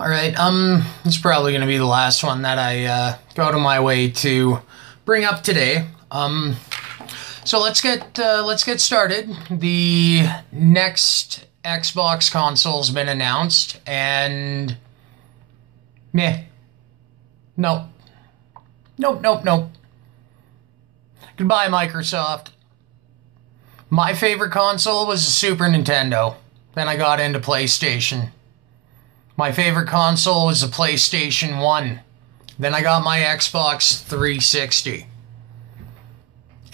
Alright, it's probably going to be the last one that I go to my way to bring up today. So let's get started. The next Xbox console's been announced, and meh. Nope. Nope. Goodbye, Microsoft. My favorite console was the Super Nintendo. Then I got into PlayStation. My favorite console was the PlayStation 1. Then I got my Xbox 360.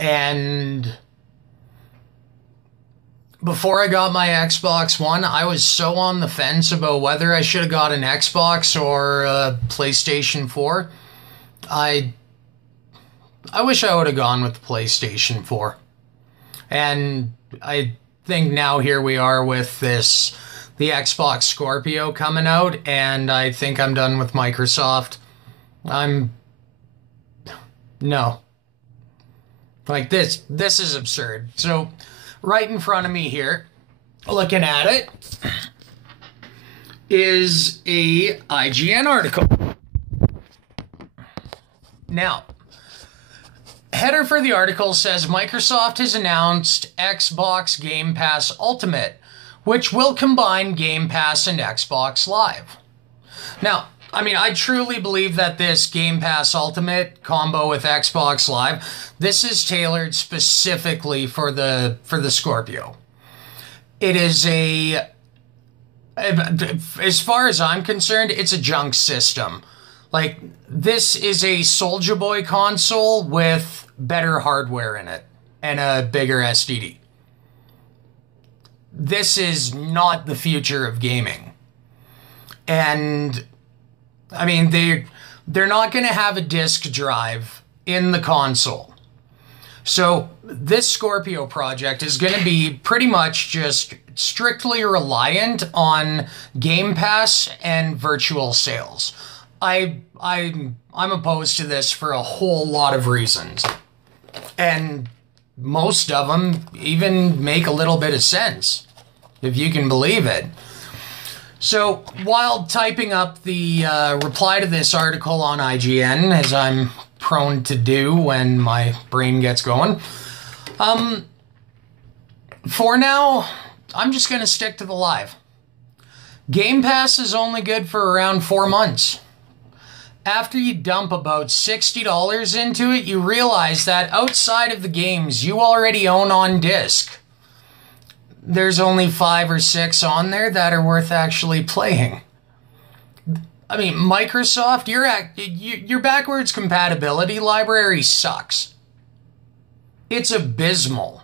And before I got my Xbox One, I was so on the fence about whether I should have got an Xbox or a PlayStation 4. I wish I would have gone with the PlayStation 4. And I think now here we are with the Xbox Scorpio coming out, and I think I'm done with Microsoft. No. Like, this is absurd. So, right in front of me here, looking at it, is a IGN article. Now, header for the article says Microsoft has announced Xbox Game Pass Ultimate, which will combine Game Pass and Xbox Live. Now, I mean, I truly believe that this Game Pass Ultimate combo with Xbox Live, this is tailored specifically for the Scorpio. It is as far as I'm concerned, it's a junk system. Like, this is a Soulja Boy console with better hardware in it and a bigger SSD. This is not the future of gaming. And, I mean, they're not going to have a disk drive in the console. So, this Scorpio project is going to be pretty much just strictly reliant on Game Pass and virtual sales. I'm opposed to this for a whole lot of reasons. And most of them even make a little bit of sense, if you can believe it. So, while typing up the reply to this article on IGN, as I'm prone to do when my brain gets going, for now, I'm just going to stick to the live. Game Pass is only good for around 4 months. After you dump about $60 into it, you realize that outside of the games you already own on disc, there's only 5 or 6 on there that are worth actually playing. I mean, Microsoft, your backwards compatibility library sucks. It's abysmal.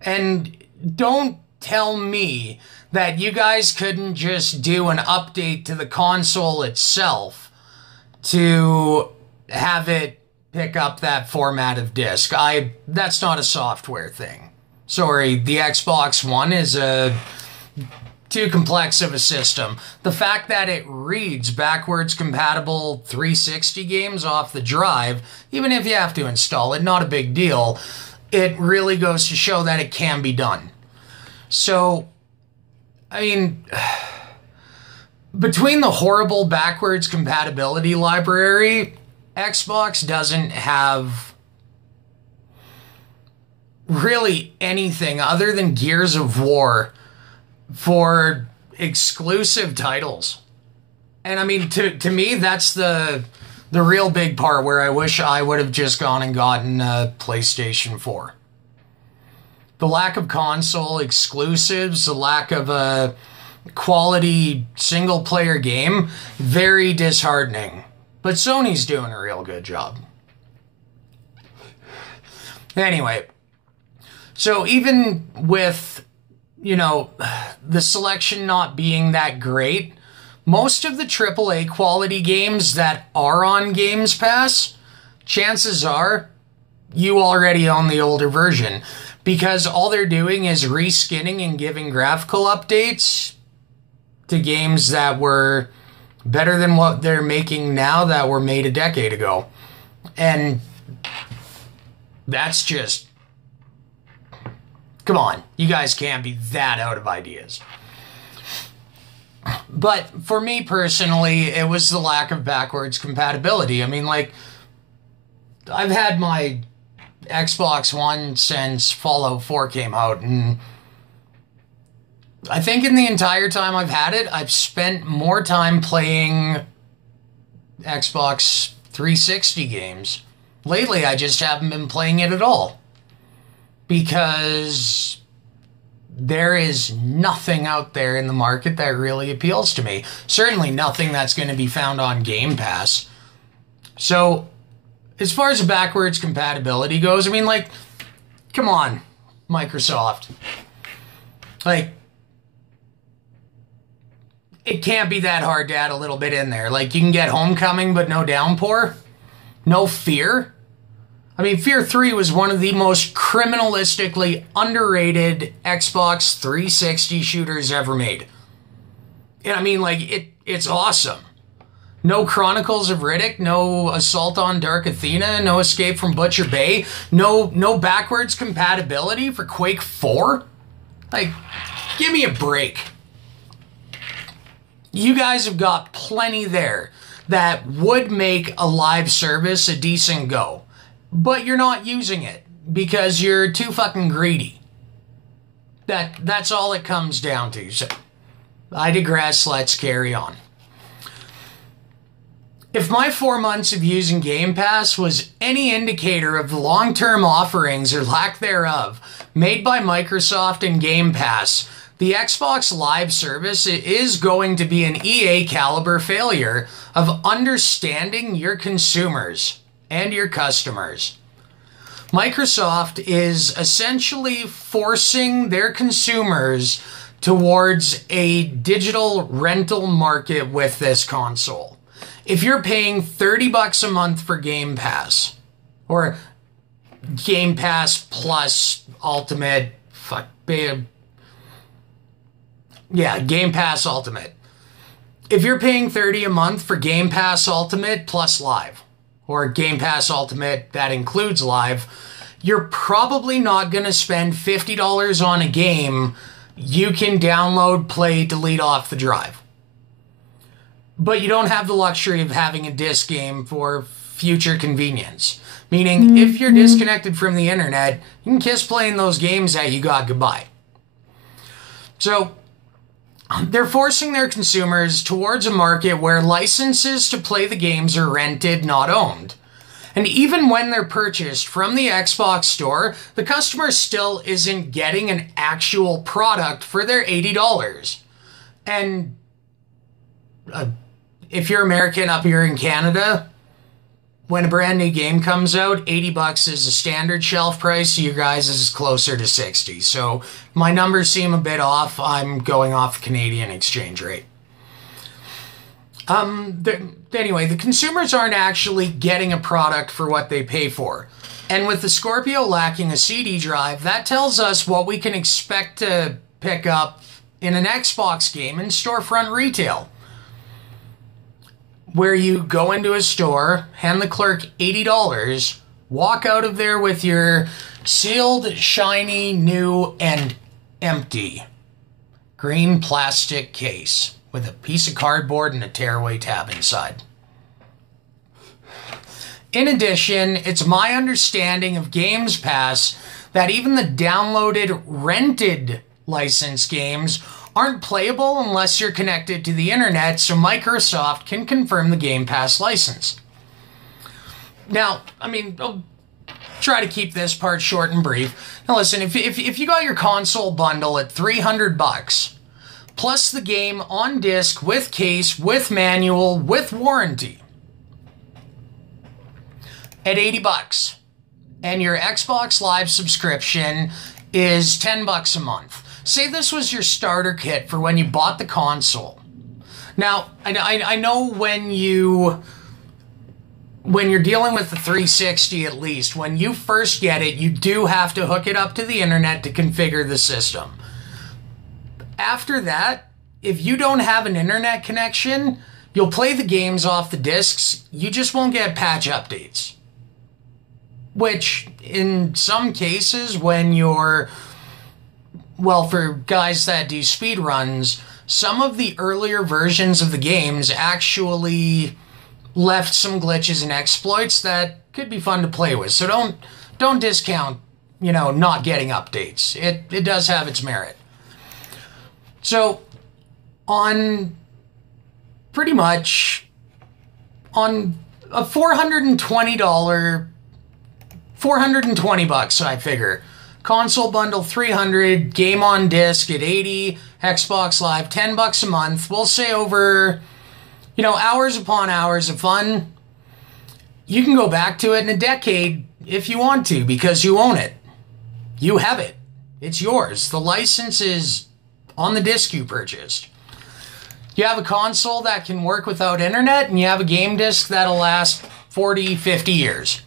And don't tell me that you guys couldn't just do an update to the console itself to have it pick up that format of disc. That's not a software thing. Sorry, the Xbox One is too complex of a system. The fact that it reads backwards compatible 360 games off the drive, even if you have to install it, not a big deal. It really goes to show that it can be done. So, I mean, between the horrible backwards compatibility library, Xbox doesn't have really anything other than Gears of War for exclusive titles. And I mean, to me, that's the real big part where I wish I would have just gone and gotten a PlayStation 4. The lack of console exclusives, the lack of a quality single-player game, very disheartening. But Sony's doing a real good job. Anyway, so even with, you know, the selection not being that great, most of the AAA quality games that are on Games Pass, chances are you already own the older version, because all they're doing is reskinning and giving graphical updates to games that were better than what they're making now that were made a decade ago. And that's just... come on, you guys can't be that out of ideas. But for me personally, it was the lack of backwards compatibility. I mean, like, I've had my Xbox One since Fallout 4 came out, and I think in the entire time I've had it, I've spent more time playing Xbox 360 games. Lately, I just haven't been playing it at all, because there is nothing out there in the market that really appeals to me. Certainly nothing that's going to be found on Game Pass. So, as far as backwards compatibility goes, I mean, like, come on, Microsoft. Like, it can't be that hard to add a little bit in there. Like, you can get Homecoming, but no Downpour. No Fear. I mean, Fear 3 was one of the most criminalistically underrated Xbox 360 shooters ever made. And I mean, like, it's awesome. No Chronicles of Riddick, no Assault on Dark Athena, no Escape from Butcher Bay, no backwards compatibility for Quake 4? Like, give me a break. You guys have got plenty there that would make a live service a decent go, but you're not using it because you're too fucking greedy. That's all it comes down to. So, I digress, let's carry on. If my 4 months of using Game Pass was any indicator of the long-term offerings or lack thereof made by Microsoft and Game Pass, the Xbox Live service is going to be an EA caliber failure of understanding your consumers and your customers. Microsoft is essentially forcing their consumers towards a digital rental market with this console. If you're paying $30 a month for Game Pass, or Game Pass Plus Ultimate, Game Pass Ultimate. If you're paying $30 a month for Game Pass Ultimate plus Live, or Game Pass Ultimate that includes Live, you're probably not going to spend $50 on a game you can download, play, delete off the drive. But you don't have the luxury of having a disc game for future convenience. Meaning, if you're disconnected from the internet, you can kiss playing those games that you got goodbye. So, they're forcing their consumers towards a market where licenses to play the games are rented, not owned. And even when they're purchased from the Xbox store, the customer still isn't getting an actual product for their $80. And if you're American up here in Canada, when a brand new game comes out, $80 is a standard shelf price. You guys is closer to 60. So my numbers seem a bit off. I'm going off the Canadian exchange rate. Anyway, the consumers aren't actually getting a product for what they pay for. And with the Scorpio lacking a CD drive, that tells us what we can expect to pick up in an Xbox game in storefront retail, where you go into a store, hand the clerk $80, walk out of there with your sealed, shiny, new, and empty green plastic case with a piece of cardboard and a tearaway tab inside. In addition, it's my understanding of Games Pass that even the downloaded, rented licensed games aren't playable unless you're connected to the internet, so Microsoft can confirm the Game Pass license. Now, I mean, I'll try to keep this part short and brief. Now listen, if you got your console bundle at $300, plus the game on disc, with case, with manual, with warranty, at $80, and your Xbox Live subscription is $10 a month. Say this was your starter kit for when you bought the console. Now, I know when you're dealing with the 360 at least, when you first get it, you do have to hook it up to the internet to configure the system. After that, if you don't have an internet connection, you'll play the games off the discs, you just won't get patch updates. Which, in some cases, when you're, well, for guys that do speed runs, some of the earlier versions of the games actually left some glitches and exploits that could be fun to play with. So don't discount, not getting updates. It does have its merit. So on pretty much on a $420, $420 I figure. Console bundle 300, game on disc at 80, Xbox Live $10 a month. We'll say over, hours upon hours of fun. You can go back to it in a decade if you want to, because you own it. You have it. It's yours. The license is on the disc you purchased. You have a console that can work without internet, and you have a game disc that'll last 40, 50 years.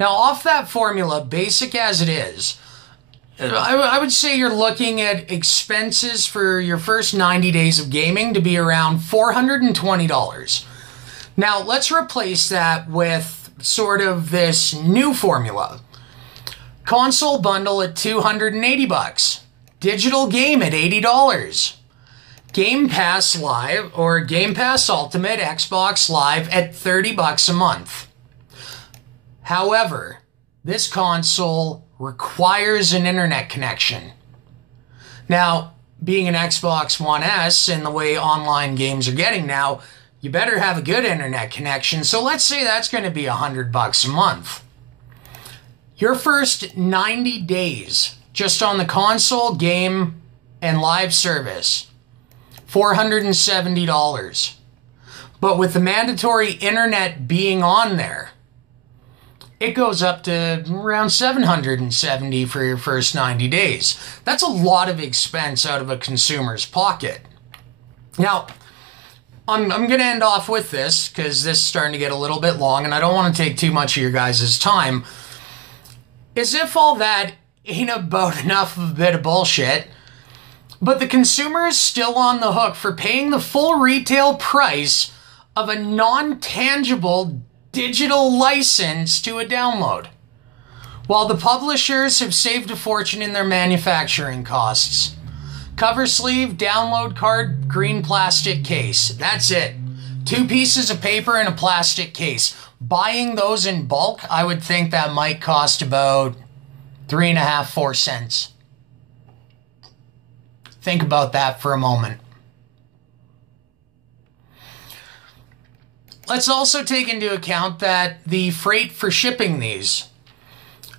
Now, off that formula, basic as it is, I would say you're looking at expenses for your first 90 days of gaming to be around $420. Now, let's replace that with sort of this new formula. Console bundle at $280. Digital game at $80. Game Pass Live or Game Pass Ultimate Xbox Live at $30 a month. However, this console requires an internet connection. Now, being an Xbox One S and the way online games are getting now, you better have a good internet connection. So let's say that's going to be $100 a month. Your first 90 days just on the console, game, and live service, $470. But with the mandatory internet being on there, it goes up to around $770 for your first 90 days. That's a lot of expense out of a consumer's pocket. Now, I'm going to end off with this because this is starting to get a little bit long and I don't want to take too much of your guys' time. As if all that ain't about enough of a bit of bullshit, but the consumer is still on the hook for paying the full retail price of a non-tangible digital license to a download, while the publishers have saved a fortune in their manufacturing costs. Cover sleeve, download card, green plastic case. That's it. 2 pieces of paper and a plastic case. Buying those in bulk, I would think that might cost about 3.5, 4 cents. Think about that for a moment. Let's also take into account that the freight for shipping these.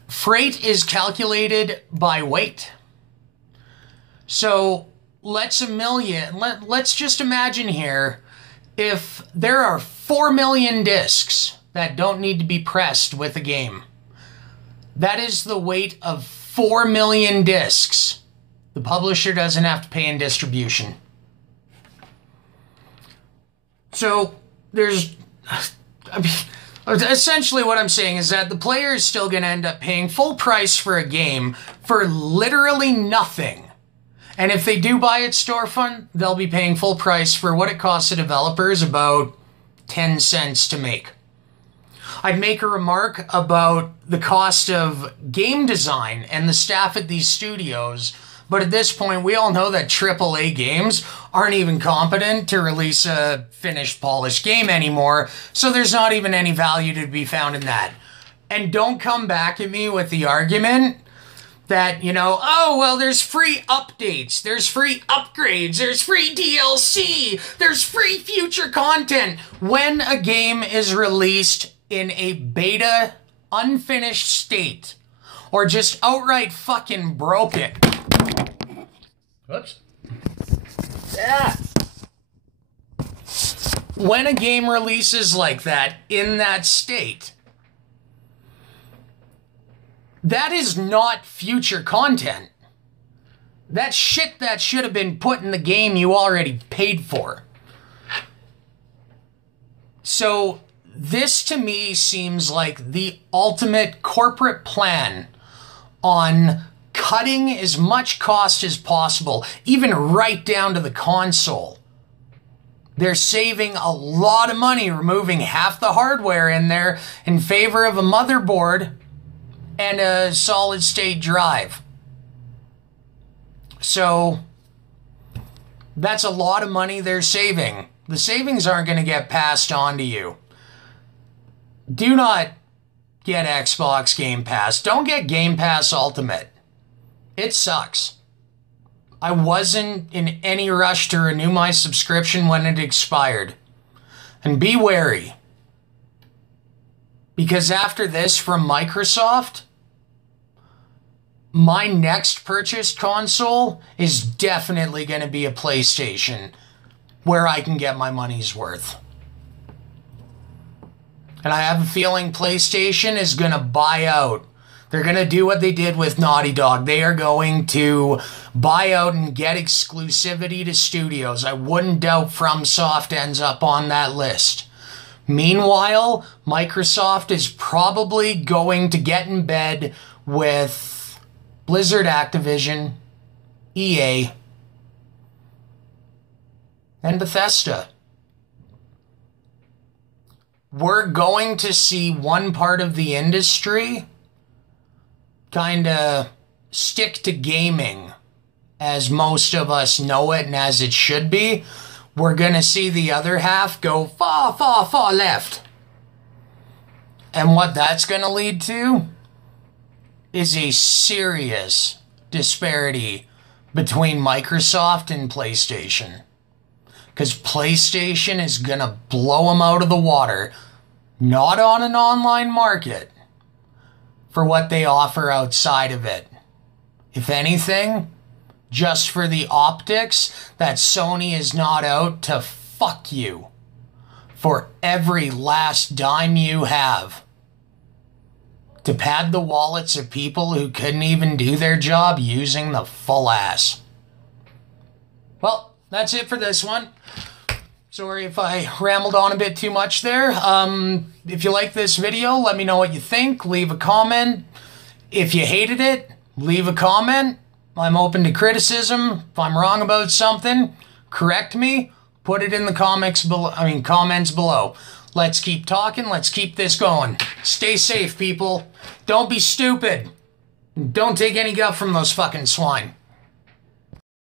Freight is calculated by weight. So let's just imagine here, if there are 4 million discs that don't need to be pressed with a game, that is the weight of 4 million discs. The publisher doesn't have to pay in distribution. So essentially what I'm saying is that the player is still going to end up paying full price for a game for literally nothing. And if they do buy it storefront, they'll be paying full price for what it costs the developers, about 10 cents to make. I'd make a remark about the cost of game design and the staff at these studios, but at this point, we all know that AAA games aren't even competent to release a finished, polished game anymore, so there's not even any value to be found in that. And don't come back at me with the argument that, oh, well, there's free updates, there's free upgrades, there's free DLC, there's free future content. When a game is released in a beta, unfinished state, or just outright fucking broken. Whoops. Yeah. When a game releases like that, in that state, that is not future content. That's shit that should have been put in the game you already paid for. So this to me seems like the ultimate corporate plan on cutting as much cost as possible, even right down to the console. They're saving a lot of money removing half the hardware in there in favor of a motherboard and a solid-state drive. So, That's a lot of money they're saving. The savings aren't going to get passed on to you. Do not get Xbox Game Pass. Don't get Game Pass Ultimate. It sucks. I wasn't in any rush to renew my subscription when it expired. And be wary. Because after this from Microsoft, my next purchased console is definitely going to be a PlayStation where I can get my money's worth. And I have a feeling PlayStation is going to buy out. They're going to do what they did with Naughty Dog. They are going to buy out and get exclusivity to studios. I wouldn't doubt FromSoft ends up on that list. Meanwhile, Microsoft is probably going to get in bed with Blizzard, Activision, EA, and Bethesda. We're going to see one part of the industry kind of stick to gaming as most of us know it and as it should be. We're going to see the other half go far, far, far left. And what that's going to lead to is a serious disparity between Microsoft and PlayStation. Because PlayStation is going to blow them out of the water, not on an online market, for what they offer outside of it. If anything, just for the optics that Sony is not out to fuck you for every last dime you have. To pad the wallets of people who couldn't even do their job using the full ass. Well, that's it for this one. Sorry if I rambled on a bit too much there. If you like this video, let me know what you think. Leave a comment. If you hated it, leave a comment. I'm open to criticism. If I'm wrong about something, correct me. Put it in the comments below. Let's keep talking. Let's keep this going. Stay safe, people. Don't be stupid. Don't take any guff from those fucking swine.